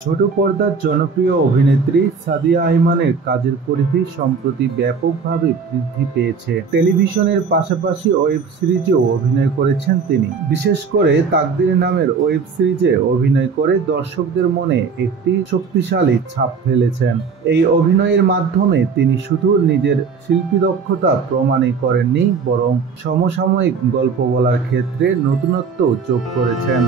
ছোট পর্দার জনপ্রিয় অভিনেত্রী সাদিয়া আইমানের কাজের পরিধি সম্প্রতি ব্যাপকভাবে বৃদ্ধি পেয়েছে। টেলিভিশনের পাশাপাশি ওয়েব সিরিজেও অভিনয় করেছেন তিনি। বিশেষ করে তাকদির নামের ওয়েব সিরিজে অভিনয় করে দর্শকদের মনে একটি শক্তিশালী ছাপ ফেলেছেন। এই অভিনয়ের মাধ্যমে তিনি শুধু নিজের শিল্পী দক্ষতা প্রমাণই করেননি, বরং সমসাময়িক গল্প বলার ক্ষেত্রে নতুনত্ব যোগ করেছেন।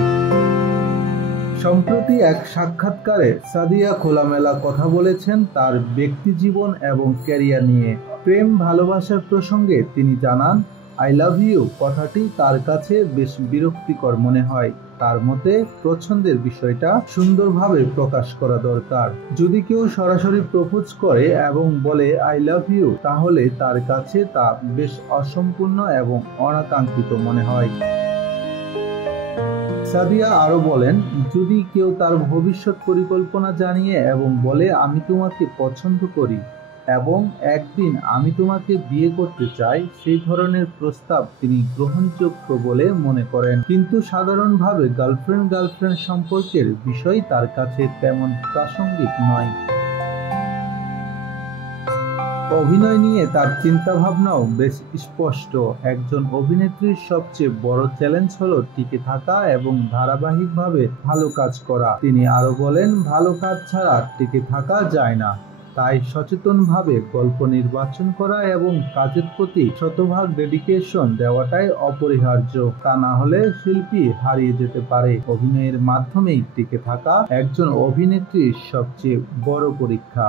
সম্প্রতি এক সাক্ষাৎকারে সাদিয়া খোলামেলা কথা বলেছেন তার ব্যক্তিজীবন এবং ক্যারিয়ার নিয়ে। প্রেম ভালোবাসার প্রসঙ্গে তিনি জানান, আই লাভ ইউ কথাটি তার কাছে বেশ বিরক্তিকর মনে হয়। তার মতে পছন্দের বিষয়টা সুন্দরভাবে প্রকাশ করা দরকার। যদি কেউ সরাসরি প্রপোজ করে এবং বলে আই লাভ ইউ, তাহলে তার কাছে তা বেশ অসম্পূর্ণ এবং অনাকাঙ্ক্ষিত মনে হয়। সাদিয়া আরো বলেন, যদি কেউ তার ভবিষ্যৎ পরিকল্পনা জানিয়ে এবং বলে আমি তোমাকে পছন্দ করি এবং একদিন আমি তোমাকে বিয়ে করতে চাই, সেই ধরনের প্রস্তাব তিনি গ্রহণযোগ্য বলে মনে করেন। কিন্তু সাধারণভাবে গার্লফ্রেন্ড সম্পর্কের বিষয় তার কাছে তেমন প্রাসঙ্গিক নয়। অভিনয় নিয়ে তার চিন্তাভাবনাও বেশ স্পষ্ট। একজন অভিনেত্রীর সবচেয়ে বড় চ্যালেঞ্জ হলো টিকে থাকা এবং ধারাবাহিকভাবে ভালো কাজ করা। তিনি আরো বলেন, ভালো কাজ ছাড়া টিকে থাকা যায় না। তাই সচেতনভাবে গল্প নির্বাচন করা এবং কাজের প্রতি শতভাগ ডেডিকেশন দেওয়াটাই অপরিহার্য। তা না হলে শিল্পী হারিয়ে যেতে পারে। অভিনয়ের মাধ্যমেই টিকে থাকা একজন অভিনেত্রীর সবচেয়ে বড় পরীক্ষা।